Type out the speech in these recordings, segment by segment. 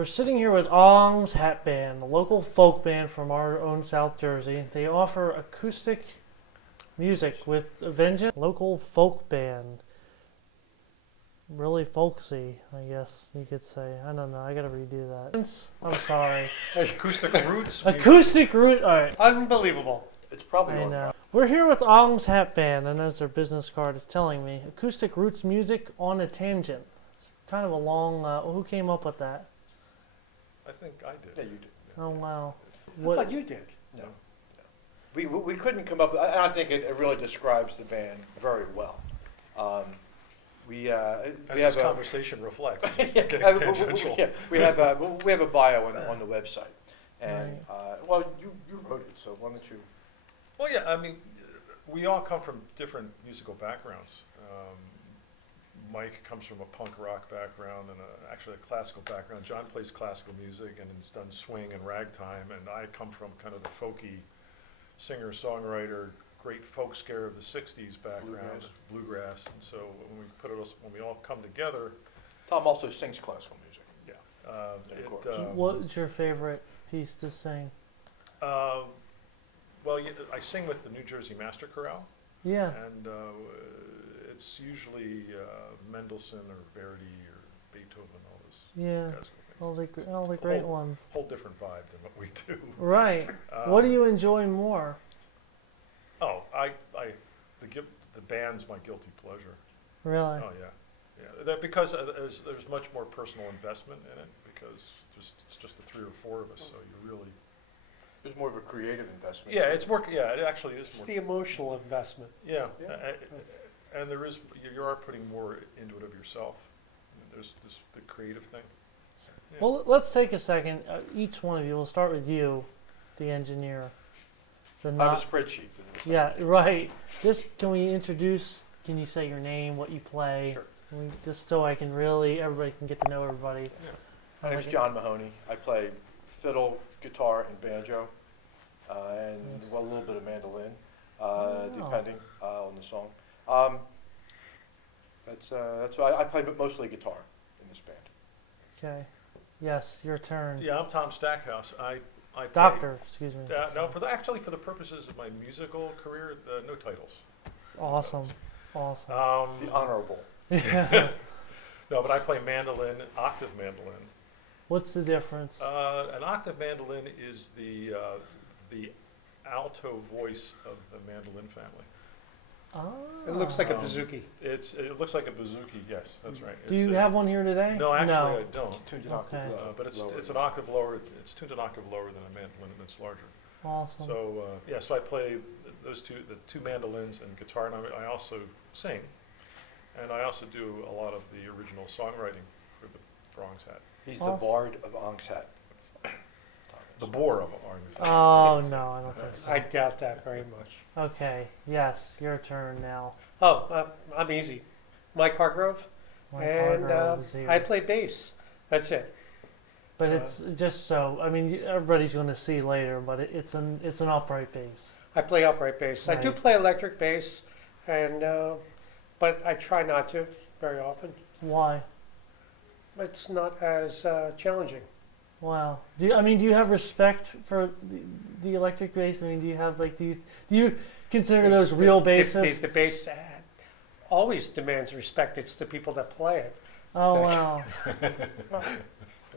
We're sitting here with Ong's Hat Band, a local folk band from our own South Jersey. They offer acoustic music with a vengeance. Local folk band. Really folksy, I guess you could say. I don't know, I gotta redo that. I'm sorry. Acoustic roots. Acoustic root. Alright, Unbelievable. It's probably I on. know. We're here with Ong's Hat Band, and as their business card is telling me, acoustic roots music on a tangent. It's kind of a long. Who came up with that? I think I did. Yeah, you did. Oh wow. I thought you did. No. We couldn't come up with, I think it really describes the band very well. We As have this a, conversation reflects. yeah, Getting tangential. yeah, we have a bio on the website. And, Right. well, you wrote it, so why don't you? Well, yeah, I mean, we all come from different musical backgrounds. Mike comes from a punk rock background and actually a classical background. John plays classical music and has done swing and ragtime, and I come from kind of the folky singer-songwriter, great folk scare of the '60s background, bluegrass. And so when we all come together, Tom also sings classical music. yeah, Of course. What's your favorite piece to sing? well, I sing with the New Jersey Master Chorale. Yeah. And it's usually Mendelssohn or Verdi or Beethoven, all those Yeah. classical things. All the great ones. Whole different vibe than what we do. Right. What do you enjoy more? Oh, the band's my guilty pleasure. Really? Oh yeah. Because there's much more personal investment in it because it's just the three or four of us, so you really. There's more of a creative investment. Yeah, it's more. Yeah, it actually is It's more. the emotional investment. Yeah, Yeah. and there is you are putting more into it of yourself. There's the creative thing. Yeah. Well, let's take a second. Each one of you. We'll start with you, the engineer. The I have not. a spreadsheet. Yeah. Right. Just can we introduce? Can you say your name, what you play? Sure. Just so everybody can get to know everybody. My name's John Mahoney. I play fiddle, guitar, and banjo, and Nice. well, a little bit of mandolin, Oh. depending on the song. That's why I play mostly guitar in this band. Okay. Yes, your turn. Yeah, I'm Tom Stackhouse. I play, Doctor, excuse me. No, actually for the purposes of my musical career, no titles. Awesome. Awesome. The honorable. No, but I play mandolin, octave mandolin. What's the difference? An octave mandolin is the alto voice of the mandolin family. It looks like a Um, bouzouki. It looks like a bouzouki. Yes, that's right. Do you have one here today? No, actually I don't. It's tuned an Okay. octave lower. But it's an octave lower. It's tuned an octave lower than a mandolin, and it's larger. Awesome. So so I play the two mandolins and guitar, and I also sing, and I also do a lot of the original songwriting for Ong's Hat. He's Awesome. the bard of Ong's Hat. The bore of Ong's Hat. Oh no, I don't think so. I doubt that very much. Okay. Yes, your turn now. Oh, I'm easy. Mike Hargrove, Mike and Hargrove is here. I play bass. That's it. But it's just so. I mean, everybody's going to see later, but it's an upright bass. I play upright bass. I do Right. play electric bass, and but I try not to very often. Why? It's not as challenging. Wow. Do you have respect for the electric bass? I mean, do you have do you consider those real bassists? The bass always demands respect. It's the people that play it. Oh wow.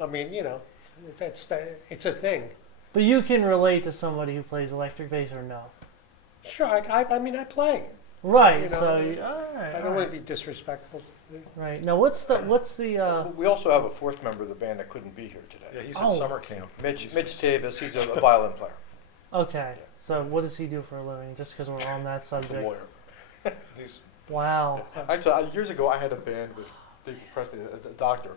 I mean, it's a thing. But you can relate to somebody who plays electric bass or no? Sure, I mean, I play. Right. You know, So all right. I don't all want right. to be disrespectful. Right. Now, what's the We also have a fourth member of the band that couldn't be here Yeah, today. he's Oh. at summer camp. Mitch Tavis, he's a violin player. okay? So what does he do for a living? Just because we're on that He's a subject. lawyer. He's Wow. Actually, years ago, I had a band with Steve Presley, a doctor,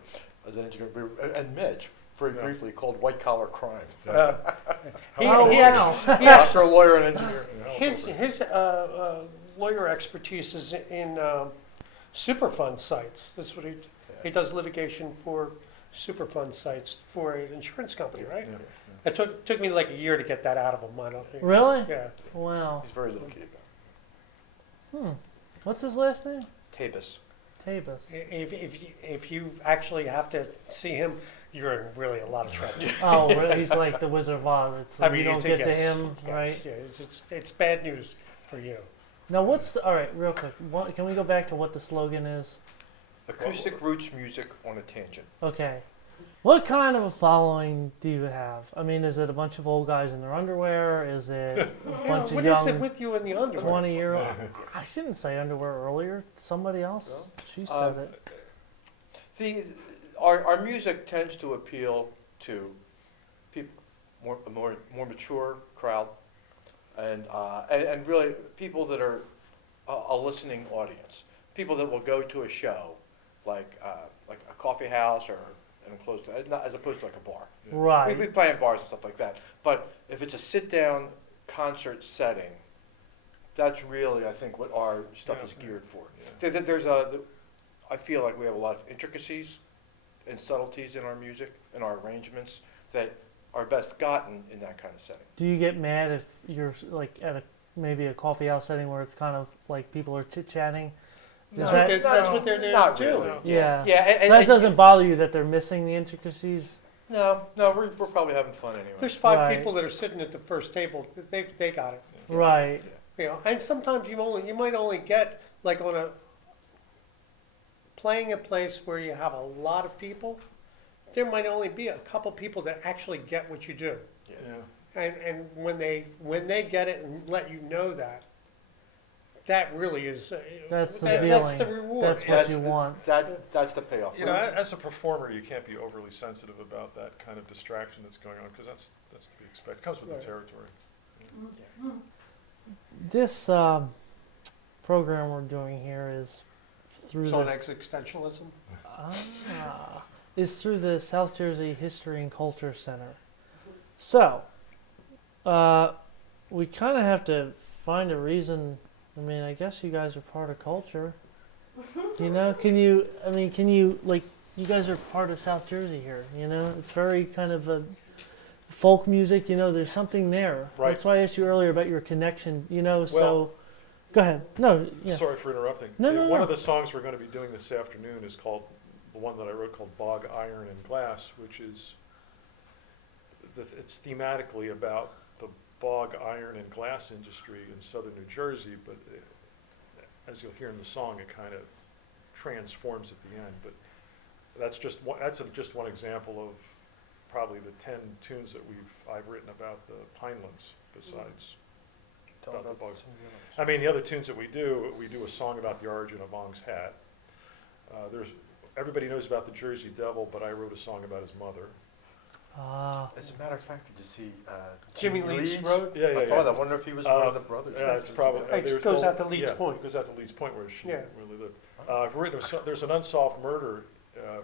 as an engineer, and Mitch, very Yeah. briefly, called White Collar Crime. He, Oh, he wow. actually, he Doctor, a lawyer, and engineer. his lawyer expertise is in Superfund sites. That's what he does litigation for Superfund sites for an insurance company, right? Yeah, It took me like a year to get that out of him. I don't think. Really? Yeah. Wow. He's very little kid. What's his last name? Tavis. Tabus. If you actually have to see him, you're in really a lot of trouble. Oh, really? He's like the Wizard of Oz. It's I like mean, you don't it's a get to guess. him, Yes, right? Yeah, it's bad news for you. Now, all right, real quick. Can we go back to what the slogan is? Acoustic roots music on a tangent. Okay. What kind of a following do you have? I mean, is it a bunch of old guys in their underwear? Is it a bunch What of is it young with you in the underwear? 20-year-old? I didn't say underwear earlier. Somebody else. She said Um, it. Our music tends to appeal to people, more mature crowd, and really people that are a listening audience. People that will go to a show, like a coffee house or an enclosed, as opposed to like a bar. Right. We play in bars and stuff like that. But if it's a sit-down concert setting, that's really, I think, what our stuff Yeah, is yeah. geared for. Yeah. I feel like we have a lot of intricacies and subtleties in our music and our arrangements that are best gotten in that kind of setting. Do you get mad if you're like at maybe a coffee house setting where it's kind of like people are chit-chatting? Is that- That's what they're there Not to do. really. Yeah. Yeah, So that doesn't bother you that they're missing the intricacies? No, we're probably having fun anyway. There's five Right. people that are sitting at the first table. They got it. Right. You know, and sometimes you might only get like playing a place where you have a lot of people. There might only be a couple people that actually get what you do, Yeah. and when they get it and let you know that really is That's the that's feeling. the reward. That's what you want. That's the payoff. You know, as a performer, you can't be overly sensitive about that kind of distraction that's going on, because that's to be expected. It comes with Right. the territory. This program we're doing here is through So an this, existentialism. is through the South Jersey History and Culture Center. So, we kind of have to find a reason. I mean, I guess you guys are part of culture. You know, can you, like, you guys are part of South Jersey here, you know? It's very kind of a folk music, you know, there's something there. Right. That's why I asked you earlier about your connection, you know, so, Well- go ahead. No, yeah. Sorry for interrupting. No, The- no, One no. of the songs we're going to be doing this afternoon is called, the one that I wrote called Bog, Iron, and Glass, which is, it's thematically about the bog, iron, and glass industry in southern New Jersey, but as you'll hear in the song, it kind of transforms at the end. But that's just one example of probably the 10 tunes that I've written about the Pinelands, besides about the bugs. I mean, the other tunes that we do a song about the origin of Ong's hat. Everybody knows about the Jersey Devil, but I wrote a song about his mother. As a matter of fact, did you see Jimmy Leeds Road. Yeah, I thought, I wonder if he was one of the brothers. Yeah, it's probably. It goes out to Leeds Point. It goes out to Leeds Point where she Yeah. really lived. I've written there's an unsolved murder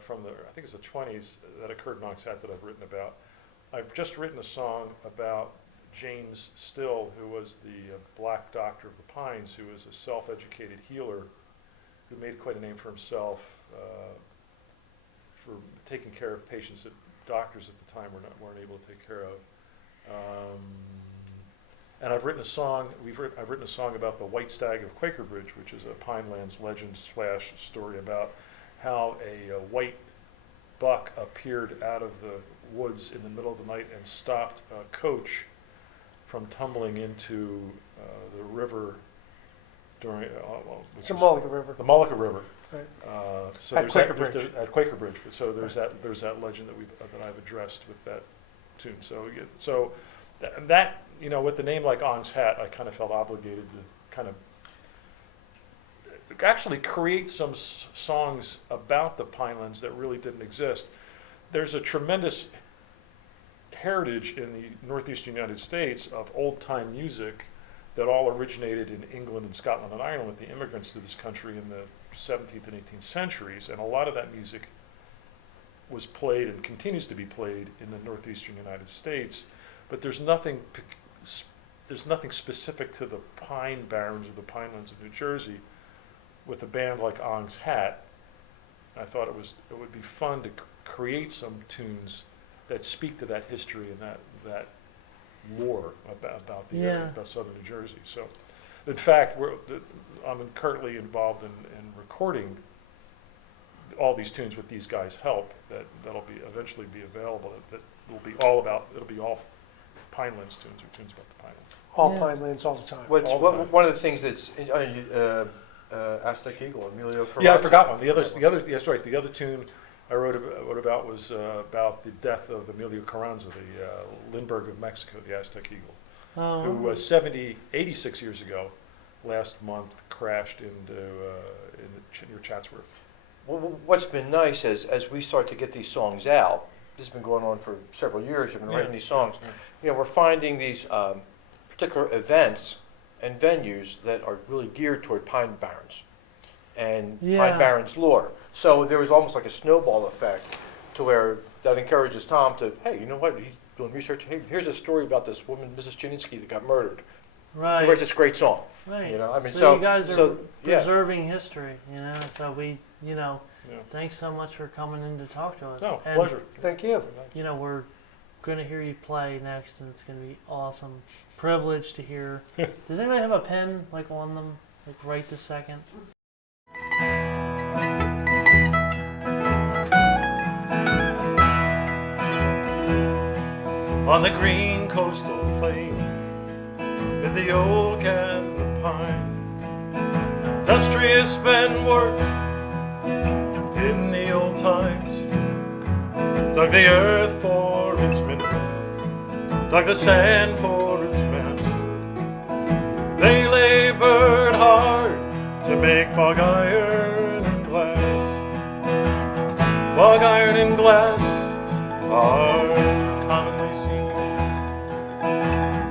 from I think it's the 20s that occurred in Ong's Hat that I've written about. I've just written a song about James Still, who was the Black Doctor of the Pines, who was a self-educated healer who made quite a name for himself for taking care of patients that doctors at the time weren't able to take care of. And I've written a song. I've written a song about the White Stag of Quaker Bridge, which is a Pinelands legend / story about how a white buck appeared out of the woods in the middle of the night and stopped a coach from tumbling into the river during which It's a is Mullica River. the Mullica River. Right. So At there's Quaker that, Bridge. at Quaker Bridge. So there's that legend that I've addressed with that tune. So that with the name like Ong's Hat, I kind of felt obligated to kind of actually create some songs about the Pinelands that really didn't exist. There's a tremendous heritage in the northeastern United States of old-time music that all originated in England and Scotland and Ireland with the immigrants to this country in the 17th and 18th centuries, and a lot of that music was played and continues to be played in the northeastern United States, but there's nothing specific to the Pine Barrens or the Pinelands of New Jersey. With a band like Ong's Hat, I thought it would be fun to create some tunes that speak to that history and that lore about the area, about southern New Jersey. So, in fact, I'm currently involved in recording all these tunes with these guys' help, that'll be eventually be available, that will be all about, it'll be all Pinelands tunes, or tunes about the Pinelands. All Yeah. Pinelands all the time. What's, All the time. one of the things that's, Aztec Eagle, Emilio Carranza. Yeah, I forgot one. That's right. The other tune I wrote about was about the death of Emilio Carranza, the Lindbergh of Mexico, the Aztec Eagle, who Um, was 86 years ago, last month crashed near Chatsworth. What's been nice as we start to get these songs out, this has been going on for several years, you've been writing Yeah. these songs, Yeah. you know, we're finding these particular events and venues that are really geared toward Pine Barrens and Yeah. Pine Barrens lore. So there was almost like a snowball effect to where that encourages Tom to, hey, you know what, he's doing research, hey, here's a story about this woman, Mrs. Chininsky, that got murdered. right. Write this great song. Right. You know, I mean, so, so- you guys are so, yeah. preserving history, you know. So we, you know, Yeah. thanks so much for coming in to talk to us. No, And, pleasure. Thank you. You know, we're gonna hear you play next, and it's gonna be awesome. Privilege to hear. Does anybody have a pen like on them, like right this second? On the green coastal plain, in the oak and the pine, industrious men worked in the old times, dug the earth for its mineral, dug the sand for its mass. They labored hard to make bog iron and glass. Bog iron and glass are commonly seen.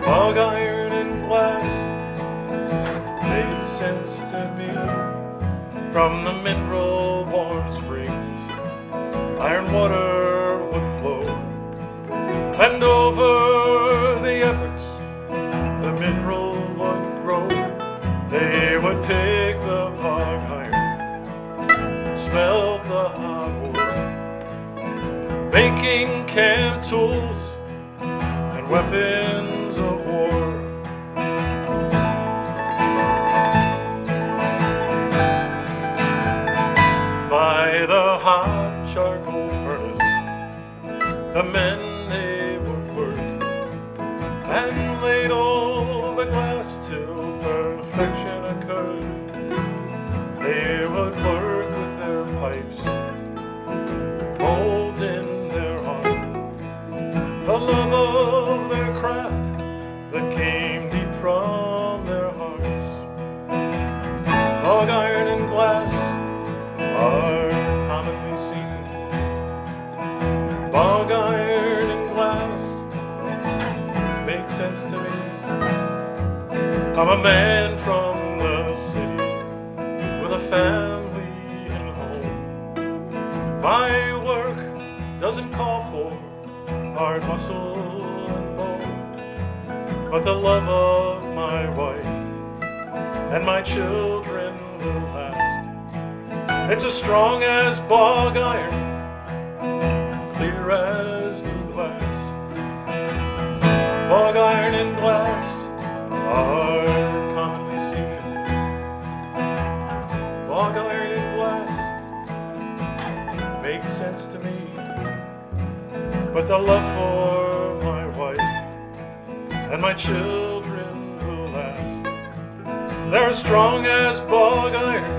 Bog iron and glass makes sense to me. From the mineral warm springs, iron water would flow, and over the epochs the mineral would grow. They would pick the bog iron, smelt the hot ore, making camp tools and weapons of war. By the hot charcoal furnace, the men they would work and ladle the glass till perfection occurred. They would work with their pipes, mold in their heart the love of their craft that came deep from their hearts. Bog iron and glass are commonly seen. Bog iron and glass make sense to me. I'm a man from the city with a family and home. My work doesn't call for hard muscle and bone, but the love of my wife and my children will last. It's as strong as bog iron, clear as new glass. Bog iron and glass are commonly seen. Bog iron and glass make sense to me, but the love for my wife and my children will last. They're as strong as bog iron,